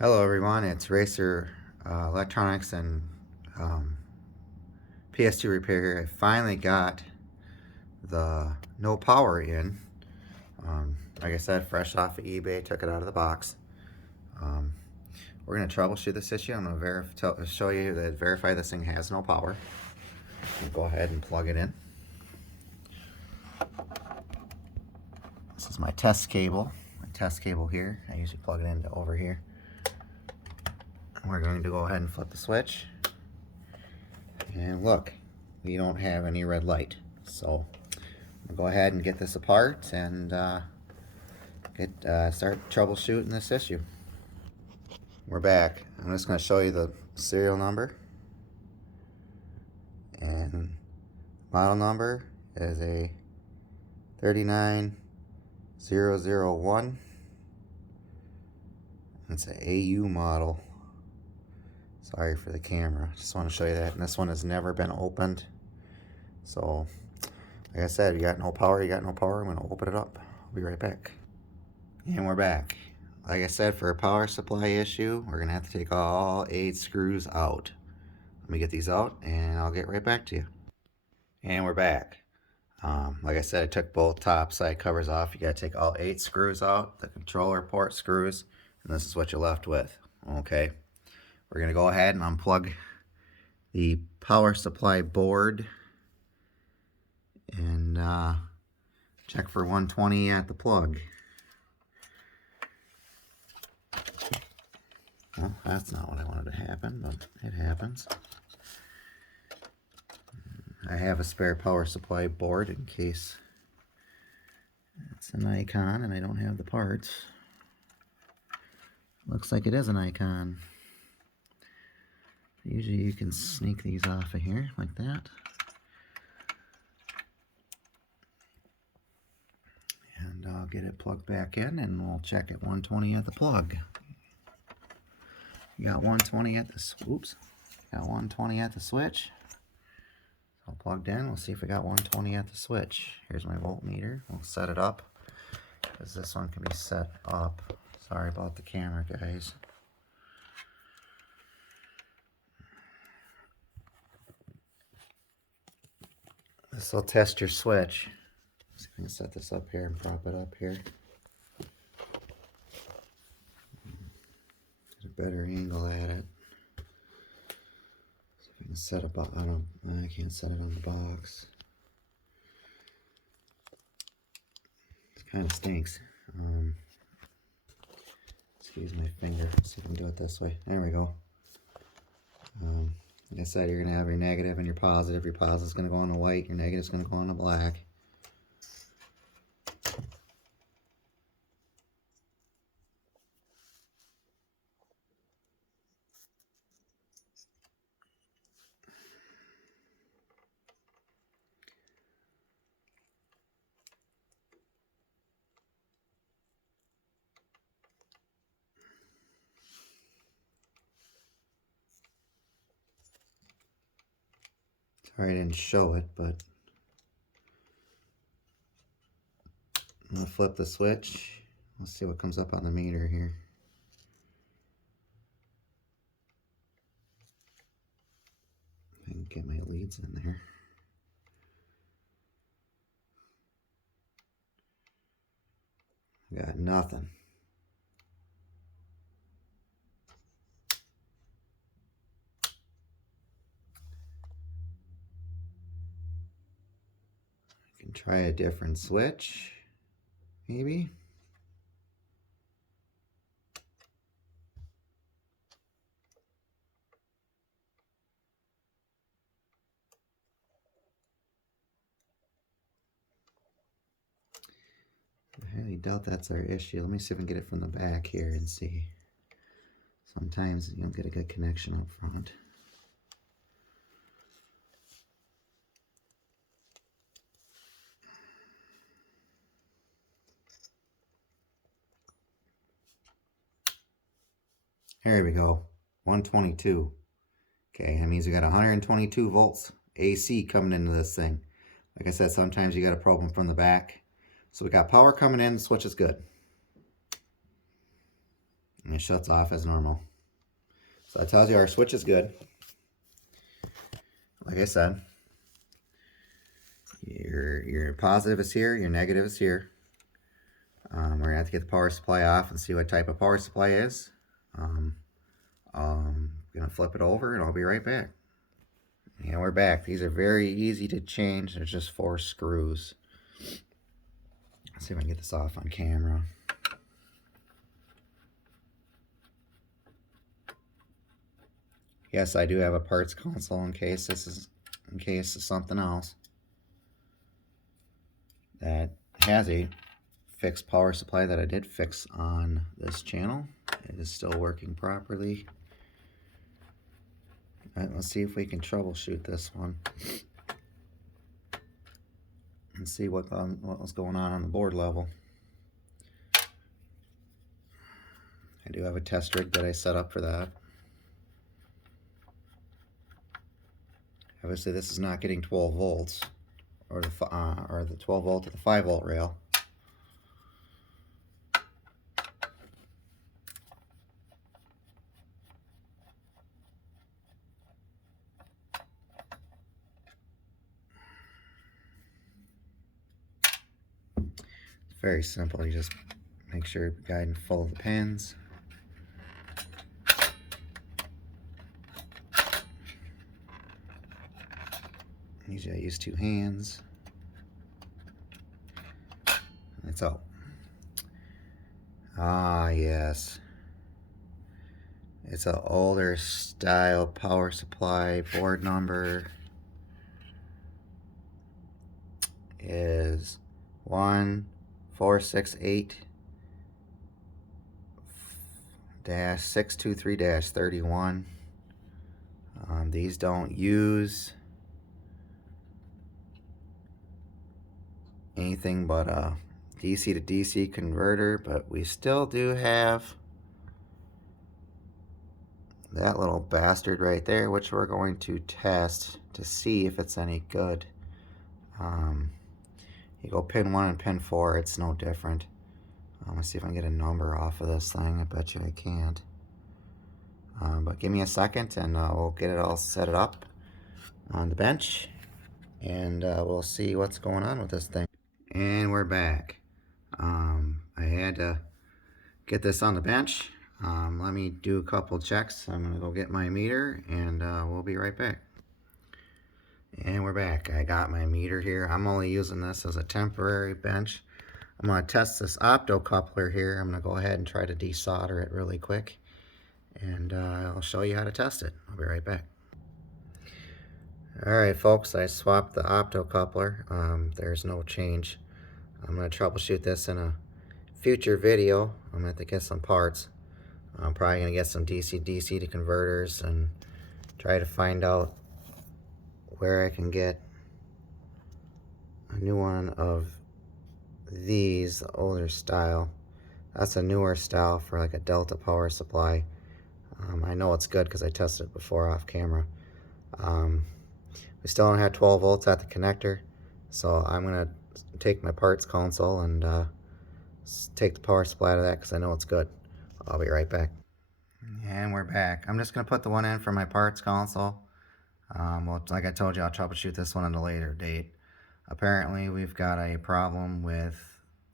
Hello everyone, it's Racer Electronics and PS2 repair here. I finally got the no power in. Like I said, fresh off of eBay, took it out of the box. Um, we're going to troubleshoot this issue. I'm going to show you that verify this thing has no power. Go ahead and plug it in. This is my test cable. My test cable here. I usually plug it into over here. We're going to go ahead and flip the switch. And look, we don't have any red light. So I'll go ahead and get this apart and start troubleshooting this issue. We're back. I'm just going to show you the serial number. And model number is a 39001. It's an AU model. Sorry for the camera. Just want to show you that. And this one has never been opened. So, like I said, you got no power, you got no power. I'm going to open it up. I'll be right back. And we're back. Like I said, for a power supply issue, we're going to have to take all 8 screws out. Let me get these out and I'll get right back to you. And we're back. Like I said, I took both top side covers off. You got to take all 8 screws out, the controller port screws, and this is what you're left with. Okay. We're going to go ahead and unplug the power supply board and check for 120 at the plug. Well, that's not what I wanted to happen, but it happens. I have a spare power supply board in case it's an icon and I don't have the parts. Looks like it is an icon. Usually you can sneak these off of here like that. And I'll get it plugged back in and we'll check at 120 at the plug. You got 120 at the got 120 at the switch. So plugged in, we'll see if we got 120 at the switch. Here's my voltmeter. We'll set it up because this one can be set up. Sorry about the camera, guys. This will test your switch. See if I can set this up here and prop it up here. Get a better angle at it. See if I can set it up. I can't set it on the box. It kind of stinks. Excuse my finger. Let's see if I can do it this way. There we go. Like I said, you're going to have your negative and your positive. Your positive is going to go on the white. Your negative is going to go on the black. Sorry I didn't show it, but I'm going to flip the switch. Let's see what comes up on the meter here. I can get my leads in there. Got nothing. I can try a different switch, maybe. I highly doubt that's our issue. Let me see if I can get it from the back here and see. Sometimes you don't get a good connection up front. There we go, 122. Okay, that means we got 122 volts AC coming into this thing. Like I said, sometimes you got a problem from the back. So we got power coming in, the switch is good. it shuts off as normal. So that tells you our switch is good. Like I said, your positive is here, your negative is here. We're going to have to get the power supply off and see what type of power supply is. I'm going to flip it over and I'll be right back. And we're back. These are very easy to change. There's just 4 screws. Let's see if I can get this off on camera. Yes, I do have a parts console in case it's something else that has a fixed power supply that I did fix on this channel. It is still working properly. All right, let's see if we can troubleshoot this one and see what was going on the board level. I do have a test rig that I set up for that. Obviously, this is not getting 12 volts or the 12 volt to the 5 volt rail. It's very simple. You just make sure you're guiding full of the pins. Usually I use 2 hands. That's all. Ah, yes. It's an older style power supply. Board number is 1468-623-31. These don't use anything but a DC to DC converter, but we still do have that little bastard right there, which we're going to test to see if it's any good. You go pin 1 and pin 4, it's no different. Let's see if I can get a number off of this thing. I bet you I can't. But give me a second and we'll get it all set up on the bench, and we'll see what's going on with this thing. And we're back. I had to get this on the bench. Let me do a couple checks. I'm gonna go get my meter and we'll be right back. And we're back. I got my meter here. I'm only using this as a temporary bench. I'm gonna test this optocoupler here. I'm gonna go ahead and try to desolder it really quick, and I'll show you how to test it. I'll be right back. Alright folks, I swapped the optocoupler. There's no change. I'm going to troubleshoot this in a future video. I'm going to have to get some parts. I'm probably going to get some DC-DC to converters and try to find out where I can get a new one of these, the older style. That's a newer style for like a Delta power supply. I know it's good because I tested it before off camera. We still don't have 12 volts at the connector, so I'm going to take my parts console and take the power supply out of that because I know it's good. I'll be right back. And we're back. I'm just going to put the one in for my parts console. Well, like I told you, I'll troubleshoot this one at a later date. Apparently, we've got a problem with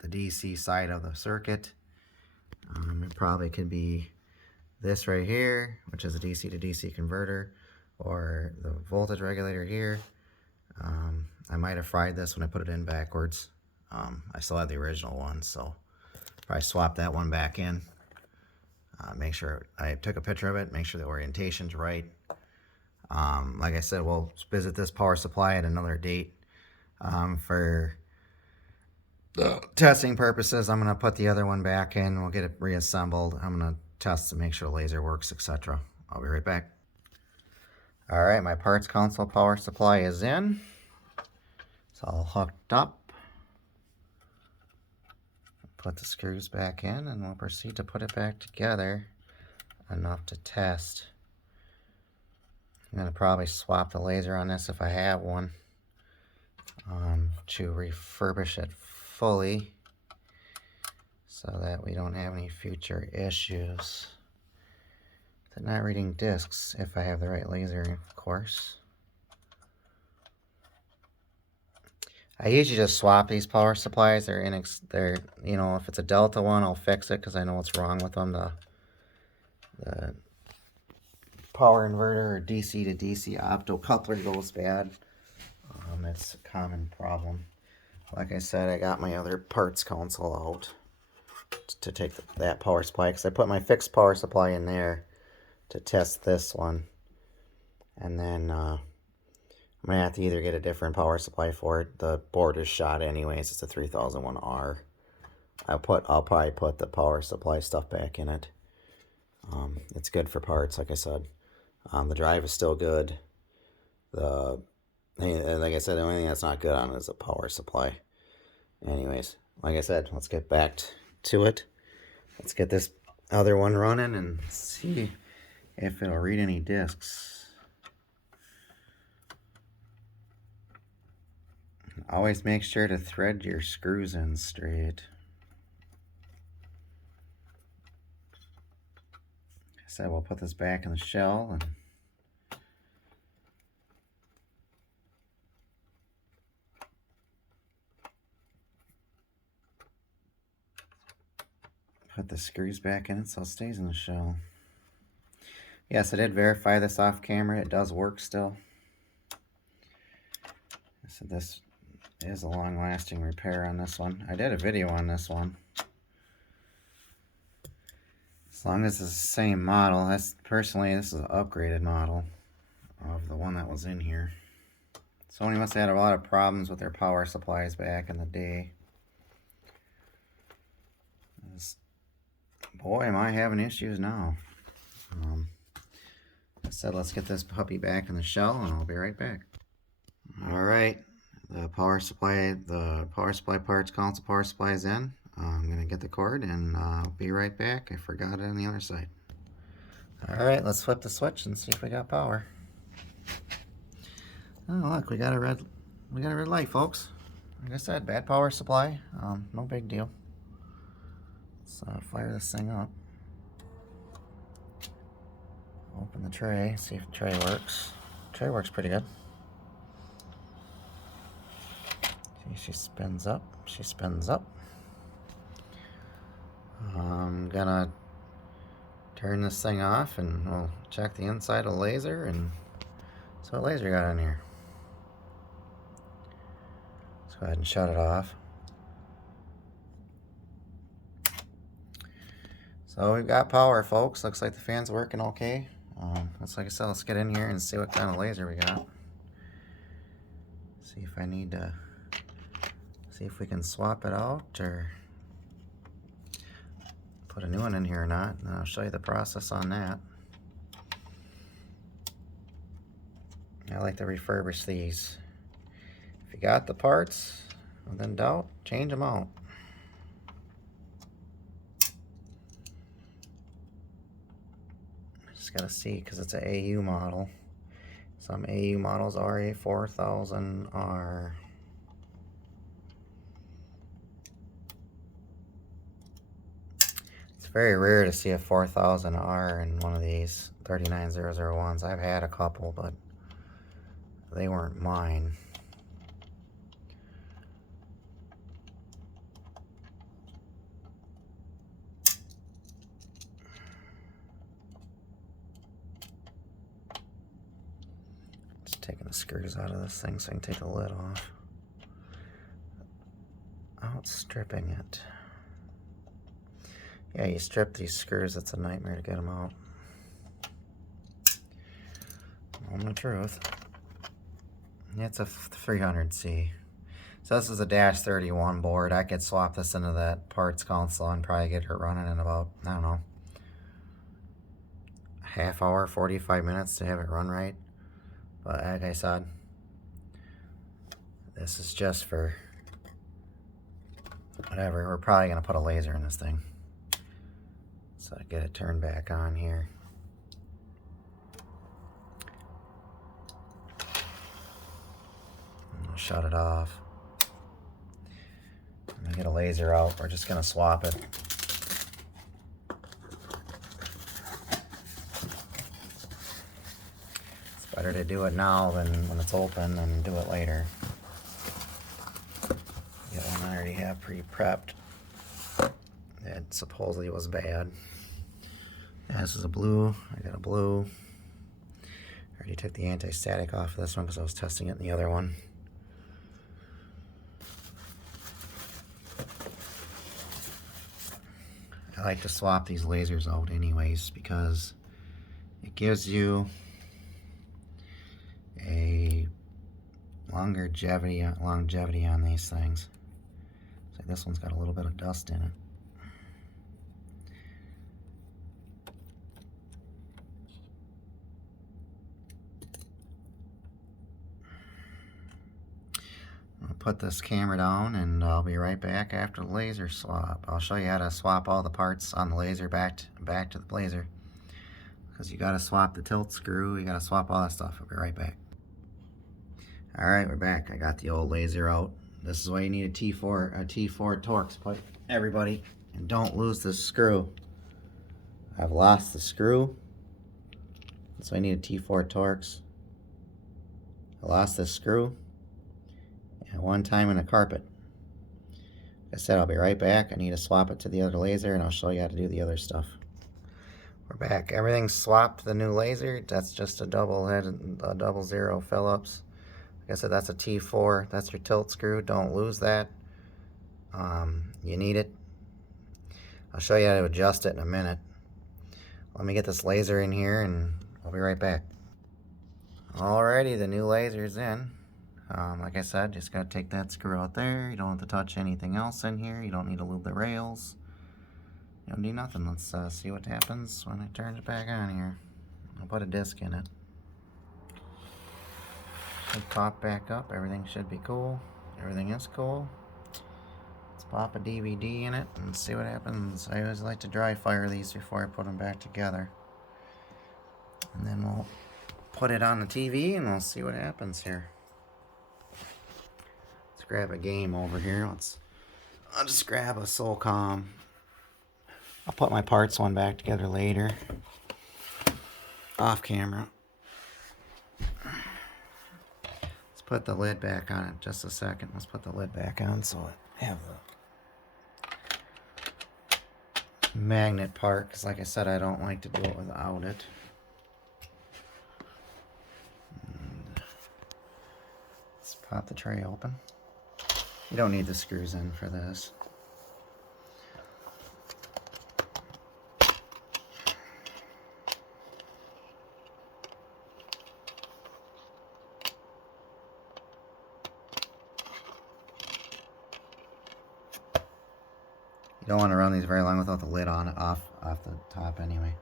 the DC side of the circuit. It probably could be this right here, which is a DC to DC converter, or the voltage regulator here. I might have fried this when I put it in backwards. I still have the original one, so probably swap that one back in. Make sure I took a picture of it, make sure the orientation's right. Like I said, we'll visit this power supply at another date. For testing purposes, I'm going to put the other one back in. We'll get it reassembled. I'm going to test to make sure the laser works, etc. I'll be right back. Alright, my parts console power supply is in. It's all hooked up. Put the screws back in and we'll proceed to put it back together enough to test. I'm going to probably swap the laser on this if I have one, to refurbish it fully so that we don't have any future issues. They're not reading discs if I have the right laser, of course. I usually just swap these power supplies. They're you know, if it's a Delta one, I'll fix it because I know what's wrong with them. The power inverter or DC to DC opto coupler goes bad. It's a common problem. Like I said, I got my other parts console out to take that power supply because I put my fixed power supply in there to test this one, and then I'm gonna have to either get a different power supply for it. The board is shot anyways. It's a 3001R. I'll probably put the power supply stuff back in it. It's good for parts, like I said. The drive is still good. Like I said, the only thing that's not good on it is a power supply. Anyways, like I said, let's get back to it. Let's get this other one running and see if it'll read any discs. Always make sure to thread your screws in straight. Like I said, we'll put this back in the shell and put the screws back in it so it stays in the shell. Yes, I did verify this off camera. It does work still. So this is a long-lasting repair on this one. I did a video on this one. As long as it's the same model. Personally, this is an upgraded model of the one that was in here. Sony must have had a lot of problems with their power supplies back in the day. Boy, am I having issues now. I said let's get this puppy back in the shell and I'll be right back. Alright, the power supply parts console power supply is in. I'm going to get the cord and I'll be right back. I forgot it on the other side. Alright, let's flip the switch and see if we got power. Oh look, we got a red light, folks. Like I said, bad power supply. No big deal. Let's fire this thing up. Open the tray, see if the tray works. The tray works pretty good. See, she spins up. She spins up. I'm gonna turn this thing off and we'll check the inside of the laser and see what laser got in here. Let's go ahead and shut it off. So we've got power, folks. Looks like the fan's working okay. Like I said, let's get in here and see what kind of laser we got. See if I need to, see if we can swap it out or put a new one in here or not. And I'll show you the process on that. I like to refurbish these. If you got the parts, well, then don't change them out. Gotta see because it's an AU model. Some AU models are a 4000R. It's very rare to see a 4000R in one of these 39001s. I've had a couple, but they weren't mine. Taking the screws out of this thing so I can take the lid off. Outstripping it. Yeah, you strip these screws, it's a nightmare to get them out. Moment of truth. It's a 300C. So this is a -31 board. I could swap this into that parts console and probably get her running in about, I don't know, half hour, 45 minutes to have it run right. But like I said, this is just for whatever. We're probably going to put a laser in this thing. So I get it turned back on here. And I'll shut it off. I'm going to get a laser out. We're just going to swap it. Better to do it now than when it's open than do it later. The other one I already have pre-prepped. It supposedly was bad. Yeah, this is a blue. I got a blue. I already took the anti-static off of this one because I was testing it in the other one. I like to swap these lasers out anyways because it gives you a longevity on these things. So this one's got a little bit of dust in it. I'll put this camera down and I'll be right back after the laser swap. I'll show you how to swap all the parts on the laser back to the blazer. Because you gotta swap the tilt screw, you gotta swap all that stuff. I'll be right back. Alright, we're back. I got the old laser out. This is why you need a T4 Torx, but everybody, and don't lose this screw. I've lost the screw. That's why I need a T4 Torx. I lost this screw. And one time in a carpet. Like I said, I'll be right back. I need to swap it to the other laser and I'll show you how to do the other stuff. We're back. Everything's swapped to the new laser. That's just a double zero Phillips. Like I said, that's a T4. That's your tilt screw. Don't lose that. You need it. I'll show you how to adjust it in a minute. Let me get this laser in here and I'll be right back. Alrighty, the new laser's in. Like I said, just gotta take that screw out there. You don't have to touch anything else in here. You don't need to lube the rails. You don't need nothing. Let's see what happens when I turn it back on here. I'll put a disc in it. Should pop back up. Everything should be cool. Everything is cool. Let's pop a DVD in it and see what happens. I always like to dry fire these before I put them back together. And then we'll put it on the TV and we'll see what happens here. Let's grab a game over here. I'll just grab a Solcom. I'll put my parts one back together later. Off camera. Let's put the lid back on it just a second. Let's put the lid back on so I have the magnet part, because like I said, I don't like to do it without it. And let's pop the tray open. You don't need the screws in for this. You don't want to run these very long without the lid on off the top anyway.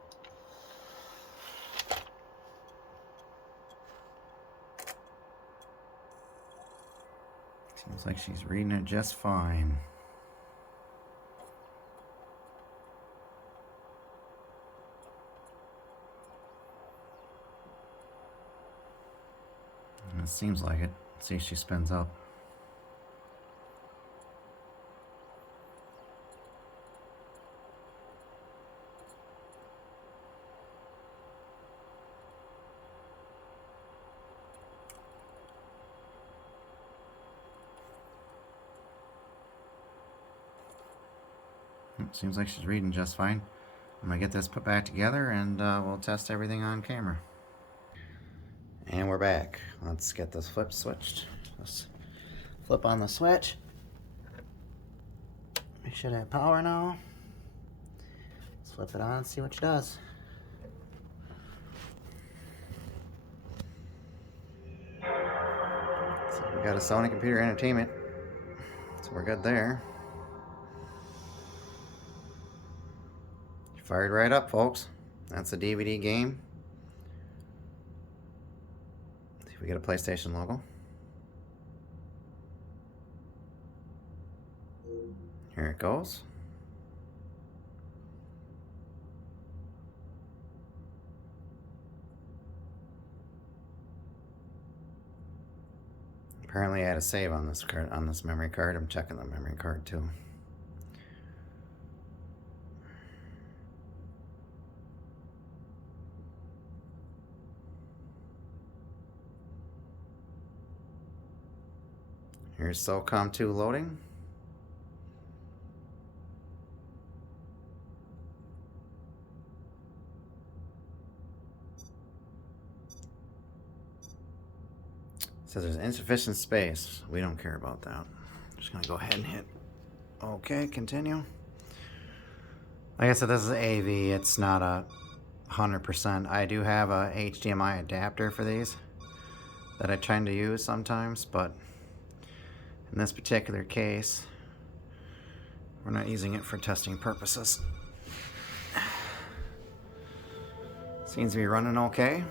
Seems like she's reading it just fine. It seems like it. Let's see if she spins up. Seems like she's reading just fine. I'm gonna get this put back together and we'll test everything on camera. And we're back. Let's get this flip switched. Let's flip on the switch. We should have power now. Let's flip it on and see what she does. So we got a Sony Computer Entertainment. So we're good there. Fired right up, folks. That's a DVD game. See if we get a PlayStation logo. Here it goes. Apparently I had a save on this card, on this memory card. I'm checking the memory card too. Here's SOCOM 2 loading. Says there's insufficient space. We don't care about that. I'm just gonna go ahead and hit OK, continue. Like I said, this is AV. It's not a 100%. I do have a HDMI adapter for these that I tend to use sometimes, but in this particular case, we're not using it for testing purposes. Seems to be running okay.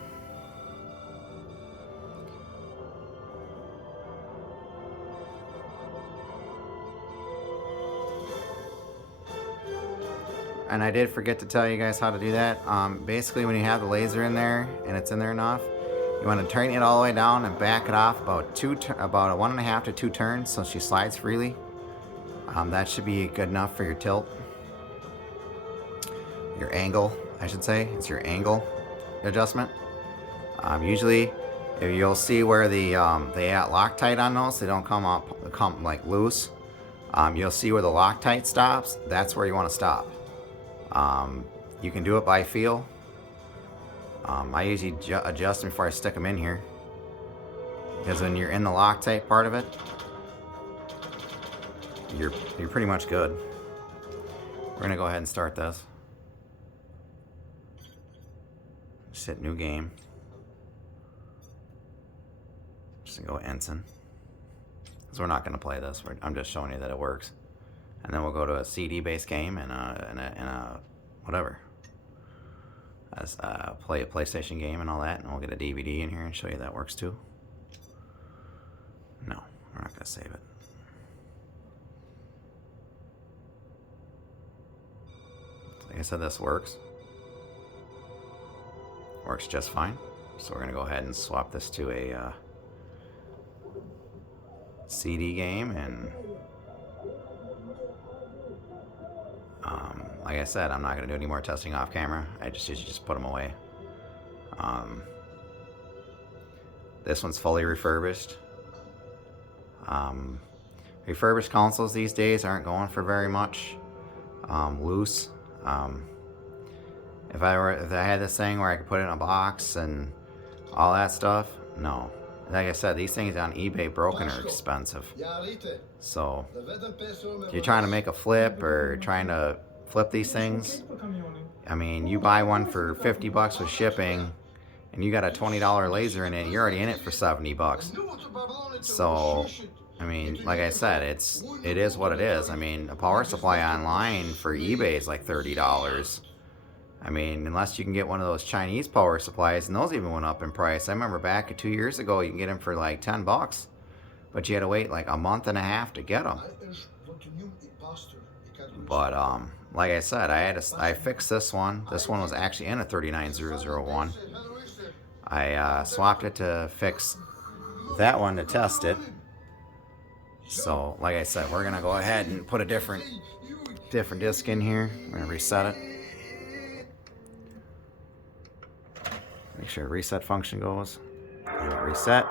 And I did forget to tell you guys how to do that. Basically, when you have the laser in there and it's in there enough, you want to turn it all the way down and back it off about a 1.5 to 2 turns so she slides freely. That should be good enough for your tilt. Your angle, I should say. It's your angle adjustment. Usually, if you'll see where they at Loctite on those, they don't come like loose. You'll see where the Loctite stops. That's where you want to stop. You can do it by feel. I usually adjust them before I stick them in here, because when you're in the Loctite part of it, you're pretty much good. We're gonna go ahead and start this. Just hit new game. Just gonna go Ensign, because we're not gonna play this. I'm just showing you that it works. And then we'll go to a CD-based game and a whatever. As play a PlayStation game and all that, and we'll get a DVD in here and show you that works too. No, we're not gonna save it. Like I said, this works. Works just fine. So we're gonna go ahead and swap this to a CD game, and like I said, I'm not going to do any more testing off camera. I just usually just put them away. This one's fully refurbished. Refurbished consoles these days aren't going for very much. Loose. If I had this thing where I could put it in a box and all that stuff, no. Like I said, these things on eBay broken are expensive. So if you're trying to make a flip or trying to flip these things, I mean, you buy one for 50 bucks with shipping and you got a $20 laser in it, you're already in it for 70 bucks. So, I mean, like I said, it is what it is. I mean, a power supply online for eBay is like $30. I mean, unless you can get one of those Chinese power supplies, and those even went up in price. I remember back 2 years ago, you can get them for like 10 bucks, but you had to wait like a month and a half to get them. But like I said, I fixed this one. This one was actually in a 39001. I swapped it to fix that one to test it. So, like I said, we're gonna go ahead and put a different disc in here. We're gonna reset it. Make sure reset function goes. Reset.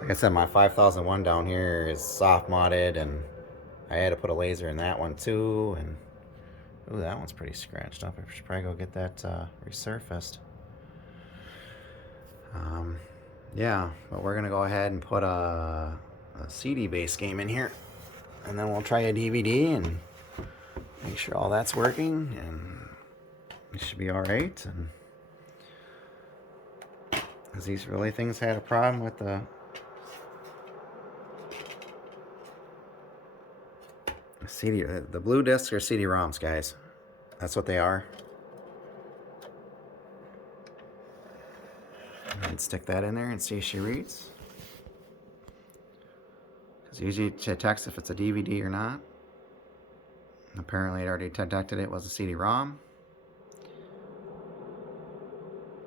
Like I said, my 5001 down here is soft modded, and I had to put a laser in that one too. And ooh, that one's pretty scratched up. I should probably go get that resurfaced. Yeah, but we're gonna go ahead and put a CD-based game in here, and then we'll try a DVD and make sure all that's working, and it should be all right. And because these really things had a problem with the CD, the blue discs are CD-ROMs, guys. That's what they are. And stick that in there and see if she reads. Because usually it detects if it's a DVD or not. Apparently it already detected it was a CD-ROM.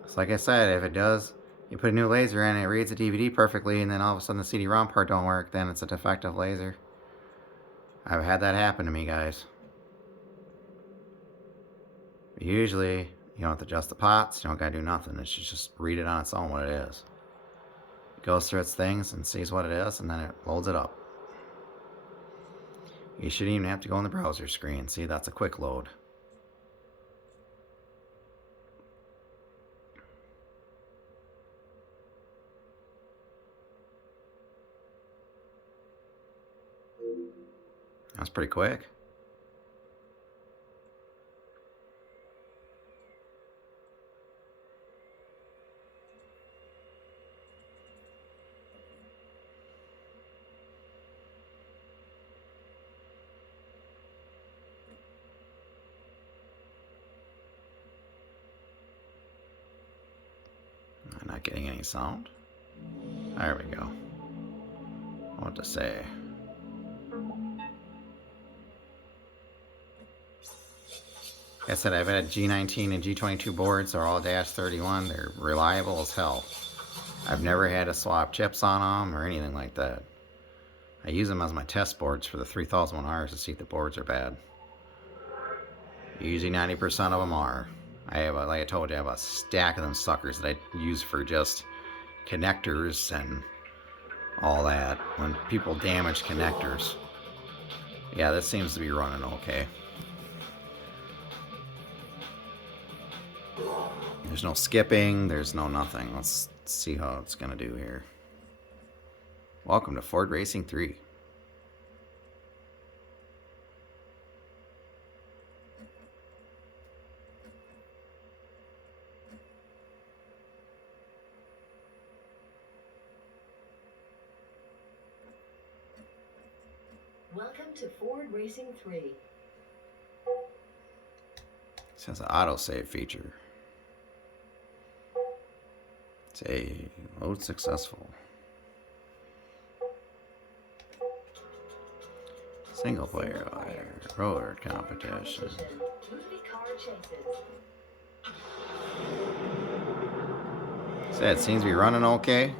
So like I said, if it does, you put a new laser in, it reads the DVD perfectly, and then all of a sudden the CD-ROM part don't work, then it's a defective laser. I've had that happen to me, guys. Usually, you don't have to adjust the pots, you don't gotta do nothing. It should just read it on its own what it is. Goes through its things and sees what it is, and then it loads it up. You shouldn't even have to go in the browser screen. See, that's a quick load. That's pretty quick. I'm not getting any sound. There we go. What to say? Like I said, I've had G19 and G22 boards. They're all -31. They're reliable as hell. I've never had to swap chips on them or anything like that. I use them as my test boards for the 3001Rs to see if the boards are bad. Usually 90% of them are. I have, like I told you, I have a stack of them suckers that I use for just connectors and all that. When people damage connectors. Yeah, this seems to be running okay. There's no skipping, there's no nothing. Let's see how it's gonna do here. Welcome to Ford Racing 3. Welcome to Ford Racing 3. It says an autosave feature. Say load successful. Single player road competition. So it seems to be running okay.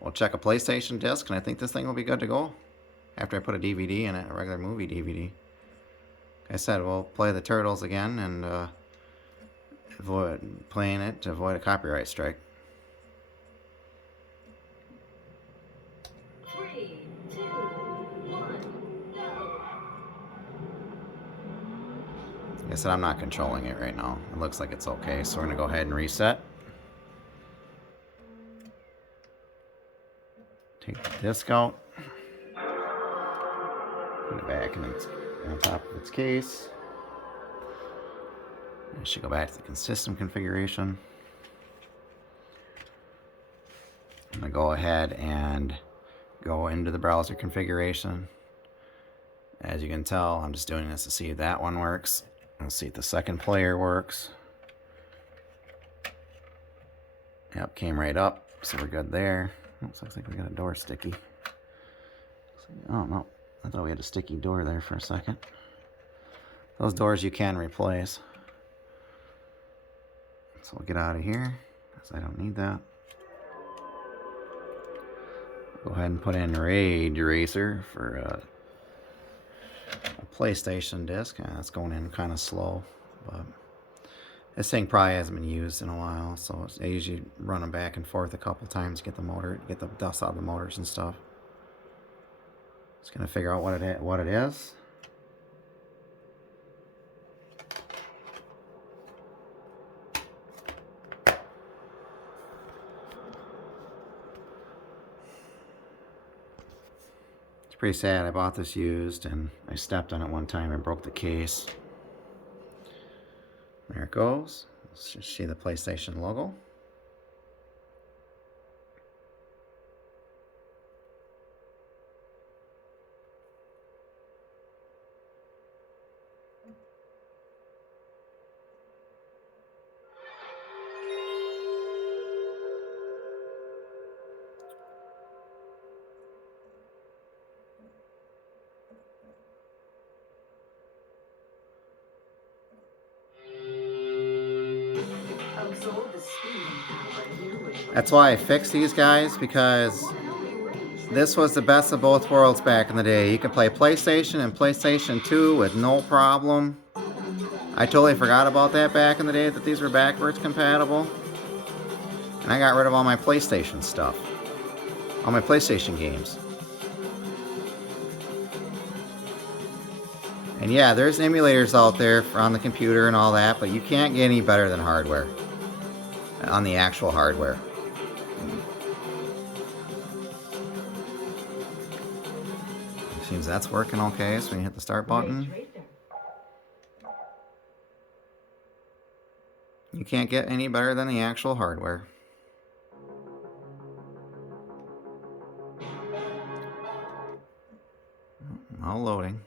We'll check a PlayStation disc, and I think this thing will be good to go. After I put a DVD in it, a regular movie DVD. Like I said, we'll play the Turtles again and avoid playing it to avoid a copyright strike. 3, 2, 1, go. Like I said, I'm not controlling it right now. It looks like it's okay, so we're gonna go ahead and reset. Take the disc out. Put it back on top of its case. I should go back to the system configuration. I'm going to go ahead and go into the browser configuration. As you can tell, I'm just doing this to see if that one works. Let's see if the second player works. Yep, came right up, so we're good there. Oops, looks like we got a door sticky. Oh, no. I thought we had a sticky door there for a second. Those doors you can replace. So we'll get out of here, because I don't need that. Go ahead and put in Rage Racer for a PlayStation disc. That's going in kind of slow, but this thing probably hasn't been used in a while, so I usually run them back and forth a couple times to get the dust out of the motors and stuff. Just gonna figure out what it is. It's pretty sad. I bought this used and I stepped on it one time and broke the case. There it goes. Let's just see the PlayStation logo. That's why I fixed these guys, because this was the best of both worlds back in the day. You could play PlayStation and PlayStation 2 with no problem. I totally forgot about that back in the day, that these were backwards compatible. And I got rid of all my PlayStation stuff. all my PlayStation games. And yeah, there's emulators out there on the computer and all that, but you can't get any better than hardware. On the actual hardware. Seems that's working okay, so when you hit the start button, you can't get any better than the actual hardware. All loading.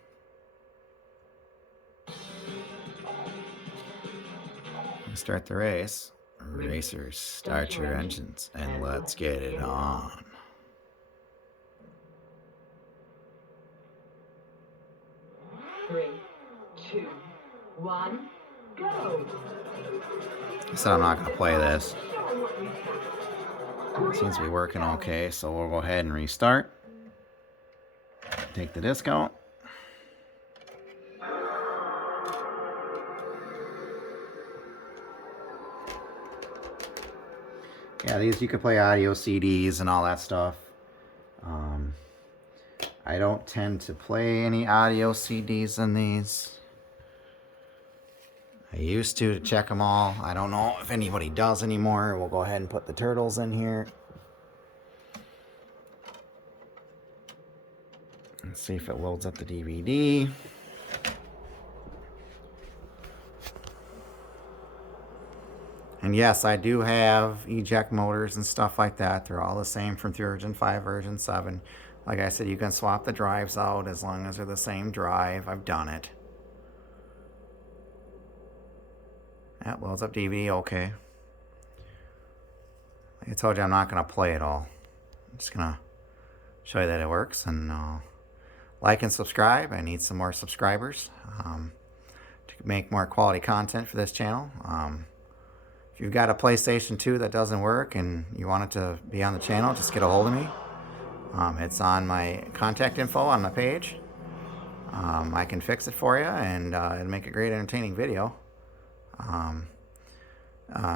Start the race. Racers, start your engines and let's get it on. Three, two, one, go. I said I'm not going to play this. Seems to be working okay, so we'll go ahead and restart. Take the disc out. Yeah, these you can play audio CDs and all that stuff. I don't tend to play any audio CDs in these. I used to check them all. I don't know if anybody does anymore. We'll go ahead and put the turtles in here. Let's see if it loads up the DVD. And yes, I do have eject motors and stuff like that. They're all the same from version 5, version 7. Like I said, you can swap the drives out as long as they're the same drive. I've done it. That loads up DVD, okay. Like I told you, I'm not going to play it all. I'm just going to show you that it works. And like and subscribe. I need some more subscribers to make more quality content for this channel. If you've got a PlayStation 2 that doesn't work and you want it to be on the channel, just get a hold of me. It's on my contact info on my page. I can fix it for you and it'll make a great entertaining video. A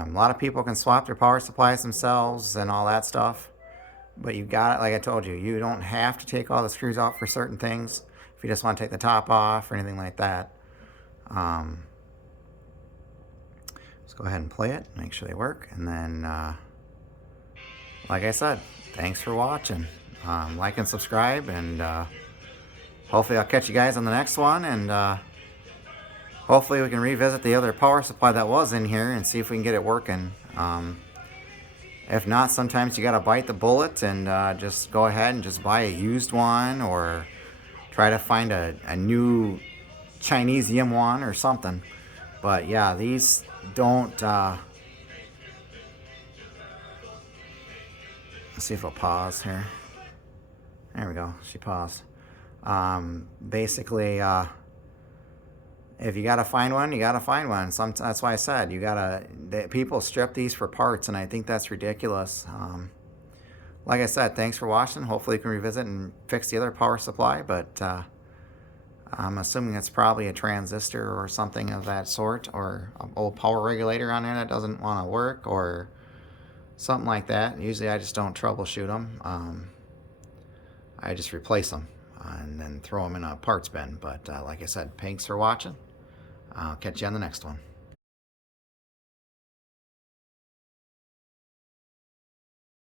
lot of people can swap their power supplies themselves and all that stuff. But you got it, like I told you, you don't have to take all the screws out for certain things. If you just want to take the top off or anything like that. Let's go ahead and play it, make sure they work. And then, like I said, thanks for watching. Like and subscribe, and hopefully I'll catch you guys on the next one, and hopefully we can revisit the other power supply that was in here and see if we can get it working. If not, sometimes you gotta bite the bullet and just go ahead and just buy a used one, or try to find a new Chinese Yim one or something. But yeah, these don't let's see if it'll pause here. There we go, she paused. Basically, if you gotta find one, you gotta find one. That's why I said people strip these for parts, and I think that's ridiculous. Like I said, thanks for watching. Hopefully you can revisit and fix the other power supply, but I'm assuming it's probably a transistor or something of that sort, or an old power regulator on there that doesn't want to work, or something like that. Usually I just don't troubleshoot them. I just replace them and then throw them in a parts bin. But like I said, thanks for watching. I'll catch you on the next one.